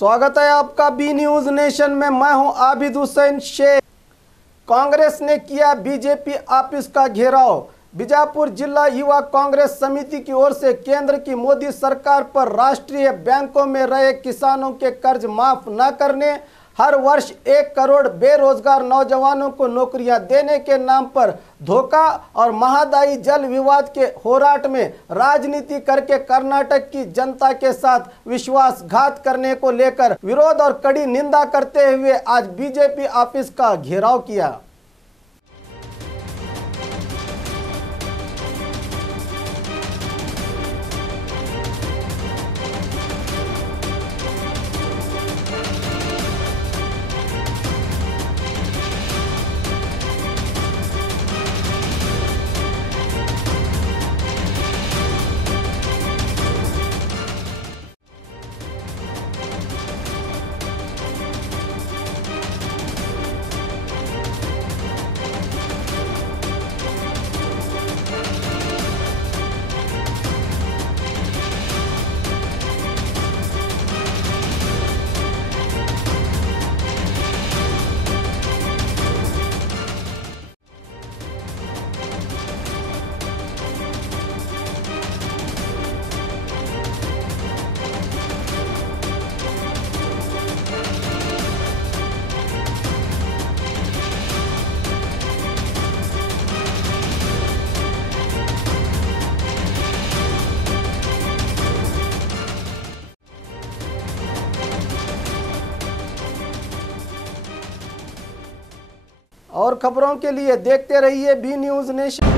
स्वागत है आपका बी न्यूज नेशन में। मैं हूं आबिद हुसैन शेख। कांग्रेस ने किया बीजेपी ऑफिस का घेराव। बीजापुर जिला युवा कांग्रेस समिति की ओर से केंद्र की मोदी सरकार पर राष्ट्रीय बैंकों में रहे किसानों के कर्ज माफ न करने, हर वर्ष 1 करोड़ बेरोजगार नौजवानों को नौकरियां देने के नाम पर धोखा और महादायी जल विवाद के होराट में राजनीति करके कर्नाटक की जनता के साथ विश्वासघात करने को लेकर विरोध और कड़ी निंदा करते हुए आज बीजेपी ऑफिस का घेराव किया। और खबरों के लिए देखते रहिए बी न्यूज नेशन।